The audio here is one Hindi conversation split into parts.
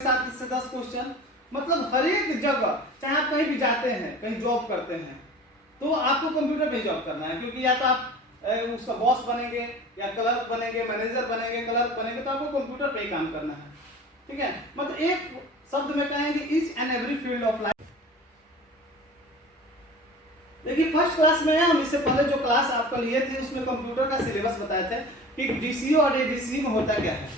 7 से 10 क्वेश्चन, मतलब हर एक जगह, चाहे आप कहीं भी जाते हैं, कहीं जॉब करते हैं, तो आपको कंप्यूटर पे जॉब करना है, क्योंकि या तो आप उसका बॉस बनेंगे, या क्लर्क बनेंगे, मैनेजर बनेंगे, क्लर्क बनेंगे, तो आपको कंप्यूटर पे ही काम करना है। ठीक है, मतलब एक शब्द में कहेंगे each and every field of life. देखिए फर्स्ट क्लास में हम इससे पहले जो क्लास आपका लिए थे उसमें कंप्यूटर का सिलेबस बताए थे कि डीसीओ और एडीसीओ में होता क्या है।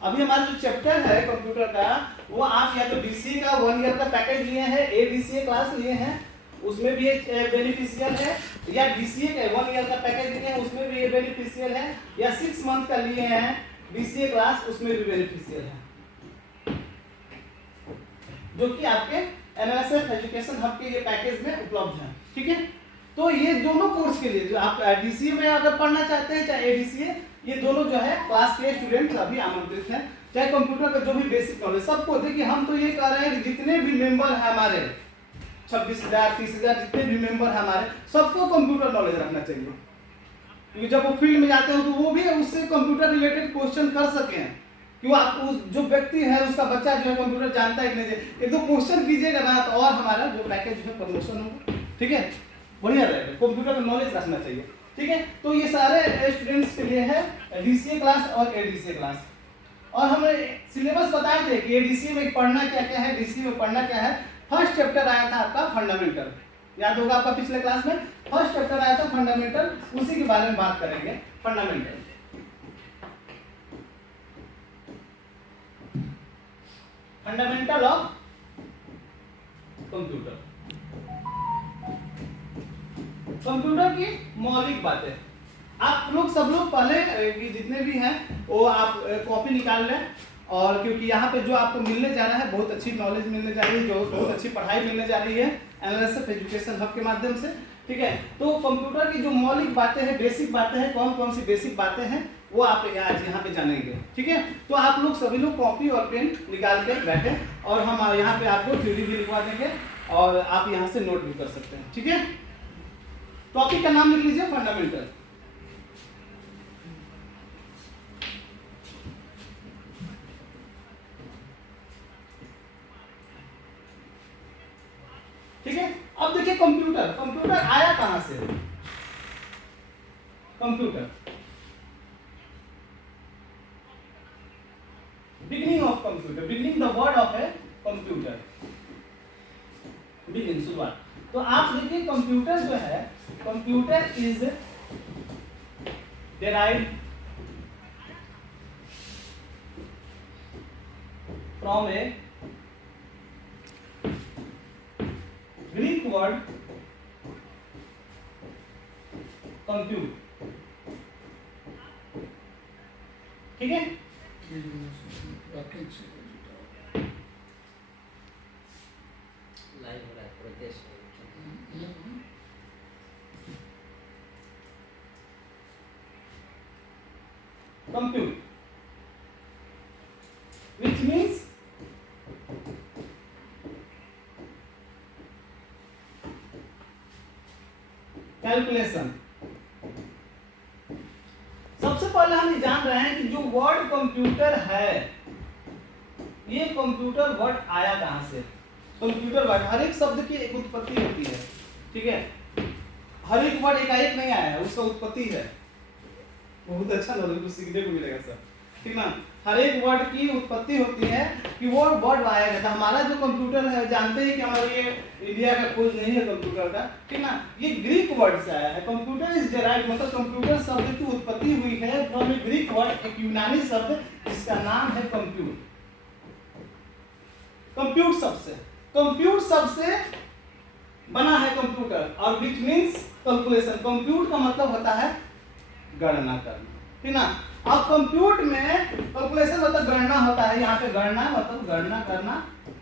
अभी हमारा जो चैप्टर है कंप्यूटर का, वो आप या तो डीसीए का 1 ईयर का पैकेज लिए हैं, एडीसीए क्लास लिए हैं, उसमें भी एक बेनिफिशियल है, या डीसीए का 1 ईयर का पैकेज लिए हैं, उसमें भी ये बेनिफिशियल है, या 6 मंथ का लिए हैं डीसीए क्लास, उसमें भी बेनिफिशियल है, जो कि आपके एनएलएसएफ एजुकेशन हब के ये पैकेज में उपलब्ध है। ठीक है, तो ये दोनों कोर्स के लिए जो आप डीसीए में अगर पढ़ना चाहते हैं चाहे एडीसीए, ये दोनों जो है क्लास के स्टूडेंट अभी आमंत्रित हैं। चाहे कंप्यूटर का जो भी बेसिक नॉलेज सबको, देखिए हम तो ये कह रहे हैं कि जितने भी मेंबर हैं हमारे 26,000 30,000 जितने भी मेंबर हैं हमारे, सबको कंप्यूटर नॉलेज रखना चाहिए, क्योंकि जब वो फील्ड में जाते हो तो वो भी उससे कंप्यूटर रिलेटेड क्वेश्चन कर सकें। क्यों आप उस जो व्यक्ति है उसका बच्चा जो है कंप्यूटर जानता है कि नहीं, एक दो क्वेश्चन कीजिएगा ना तो और हमारा जो पैकेज है प्रमोशन होगा। ठीक है, बढ़िया रहेगा, कंप्यूटर का नॉलेज रखना चाहिए। ठीक है, तो ये सारे स्टूडेंट्स के लिए है डीसीए क्लास और एडीसीए क्लास। और हमें सिलेबस बताए थे कि एडीसीए में पढ़ना क्या क्या है, डीसीए में पढ़ना क्या है। फर्स्ट चैप्टर आया था आपका फंडामेंटल, याद होगा आपका पिछले क्लास में फर्स्ट चैप्टर आया था फंडामेंटल, उसी के बारे में बात करेंगे। Fundamental fundamental of computer, computer की मौलिक बातें। आप लोग सब लोग पहले कि जितने भी हैं वो आप कॉपी निकाल लें, और क्योंकि यहाँ पे जो आपको मिलने जा रहा है बहुत अच्छी नॉलेज मिलने जा रही है, जो बहुत अच्छी पढ़ाई मिलने जा रही है एनएलएसएफ एजुकेशन हब के माध्यम से। ठीक है, तो कंप्यूटर की जो मौलिक बातें हैं, बेसिक बातें हैं, कौन कौन सी बेसिक बातें हैं वो आप आज यहाँ पे जानेंगे। ठीक है, तो आप लोग सभी लोग कॉपी और पेन निकाल के बैठे, और हम यहाँ पे आपको थ्योरी भी लिखवा देंगे और आप यहाँ से नोट भी कर सकते हैं। ठीक है, टॉपिक का नाम लिख लीजिए फंडामेंटल। ठीक है, अब देखिए कंप्यूटर, कंप्यूटर आया कहां से। Computer beginning of computer, beginning the word of a computer, beginning शुरुआत। तो आप देखिए कंप्यूटर जो है, computer is derived from A Greek word compute. ठीक है, कंप्यूट which means कैलकुलेशन। सबसे पहले हम ये जान रहे हैं कि जो वर्ड कंप्यूटर है, ये कंप्यूटर वर्ड आया कहां से। कंप्यूटर वर्ड, हर एक शब्द की एक उत्पत्ति होती है। ठीक है, हर एक वर्ड एकाएक नहीं आया है, उसका उत्पत्ति है। बहुत अच्छा नॉलेज कुछ सीखने को मिलेगा सर। ठीक ना, हर एक वर्ड की उत्पत्ति होती है कि वो वर्ड आया है। तो हमारा जो कंप्यूटर है, जानते हैं कि हमारे ये इंडिया का खोज नहीं है कंप्यूटर का। ठीक ना, ये ग्रीक वर्ड से आया है। कंप्यूटर इज डेराइव्ड, मतलब कंप्यूटर शब्द की उत्पत्ति हुई है फ्रॉम ए ग्रीक वर्ड, एक यूनानी शब्द जिसका नाम है कंप्यूट। कंप्यूट शब्द से, कंप्यूट शब्द से बना है कंप्यूटर, और विच मीन्स कैलकुलेशन। कंप्यूट का मतलब होता है गणना करना। ठीक ना, अब कंप्यूट में कैलकुलेशन मतलब गणना होता है। यहाँ पे गणना मतलब गणना करना,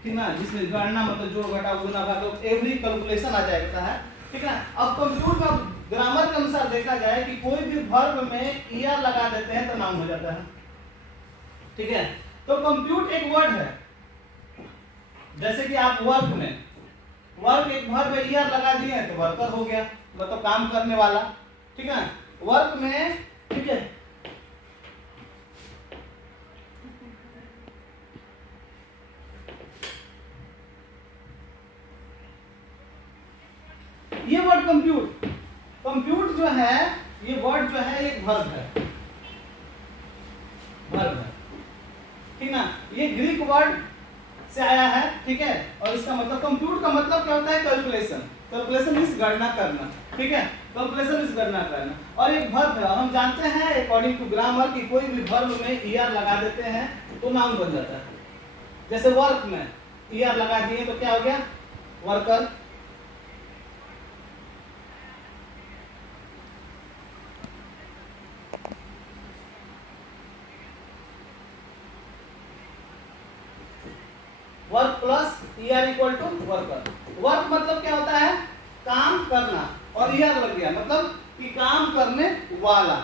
ठीक ना, जिसमें गणना मतलब जोड़ घटा गुणा भाग एवरी कैलकुलेशन आ जाता है। ठीक है, अब कंप्यूट में ग्रामर के अनुसार देखा जाए कि कोई भी वर्ब में ईयर लगा देते हैं तो नाम हो जाता है। ठीक है, तो कंप्यूट एक वर्ड है, जैसे कि आप वर्क में, वर्क एक वर्ब में ईयर लगा दिए तो वर्कर हो गया, मतलब काम करने वाला। ठीक है, वर्क में, ठीक है, ये वर्ड कंप्यूट, कंप्यूट जो है ये वर्ड जो है एक वर्ब है, वर्ब है, ठीक ना। ये ग्रीक वर्ड से आया है, ठीक है। और इसका मतलब कंप्यूट का मतलब क्या होता है? कैलकुलेशन। कैलकुलेशन मींस गणना करना, ठीक है। कैलकुलेशन मींस गणना करना। और एक वर्ब है, और हम जानते हैं अकॉर्डिंग टू ग्रामर कि कोई भी वर्ब में ईआर लगा देते हैं तो नाउन बन जाता है। जैसे वर्क में ईआर लगा दिए तो क्या हो गया? Worker. Work plus ER equal to worker. Work मतलब क्या होता है? काम करना, और ईआर लग गया मतलब कि काम करने वाला।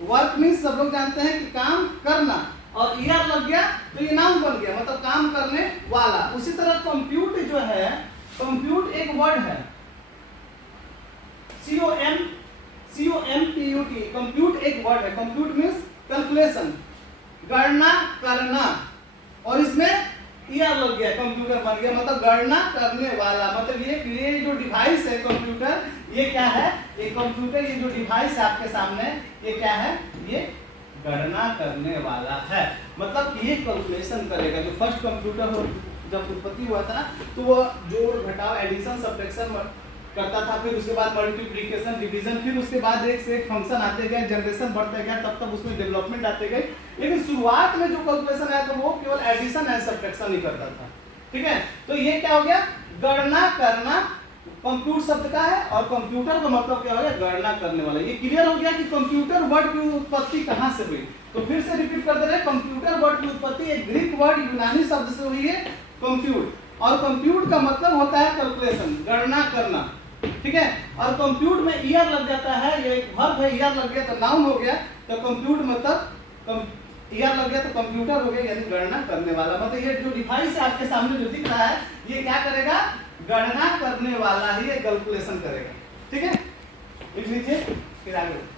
वर्क मीन्स सब लोग जानते हैं कि काम करना, और ईआर लग गया तो ये नाउन बन गया मतलब काम करने वाला। उसी तरह कंप्यूट जो है, कंप्यूट एक वर्ड है, COMPUT। कंप्यूट एक वर्ड है। कंप्यूट मीन्स कैलकुलेशन, गणना करना, और इसमें ईआर लग गया, कंप्यूटर बन गया मतलब गणना करने वाला। मतलब ये जो डिवाइस है कंप्यूटर, ये क्या है? ये कंप्यूटर, ये जो डिवाइस है आपके सामने, ये क्या है? ये गणना करने वाला है। मतलब ये कैलकुलेशन करेगा। जो फर्स्ट कंप्यूटर हो जब उत्पत्ति हुआ था तो वो जोड़ घटाव एडिशन सब्ट्रैक्शन करता था, फिर उसके बाद मल्टीप्लिकेशन डिवीजन, फिर उसके बाद एक से एक फंक्शन आते गए, जनरेशन बढ़ते गया, तब तक उसमें डेवलपमेंट आते गए। लेकिन शुरुआत में जो कैलकुलेशन आया था वो केवल एडिशन एंड सब्ट्रैक्शन ही करता था, ठीक है। तो ये क्या हो गया? गणना करना कंप्यूट शब्द का है, और कंप्यूटर का मतलब क्या हो गया? गणना करने वाला। ये क्लियर हो गया कि कंप्यूटर वर्ड की उत्पत्ति कहां से हुई। तो फिर से रिपीट कर दे रहे हैं, कंप्यूटर वर्ड की उत्पत्ति एक ग्रीक वर्ड यूनानी शब्द से हुई है कंप्यूट, और कंप्यूट का मतलब होता है कैलकुलेशन, गणना करना, ठीक है। और कंप्यूट में ईआर लग जाता है, ये एक वर्ब है, ईआर लग गया तो नाउन हो गया। तो कंप्यूट मतलब ईआर लग गया तो कंप्यूटर हो गया, यानी गणना करने वाला। मतलब ये जो डिवाइस है आपके सामने जो दिख रहा है, ये क्या करेगा? गणना करने वाला ही ये कैलकुलेशन करेगा, ठीक है। लिख लीजिए फिर आगे।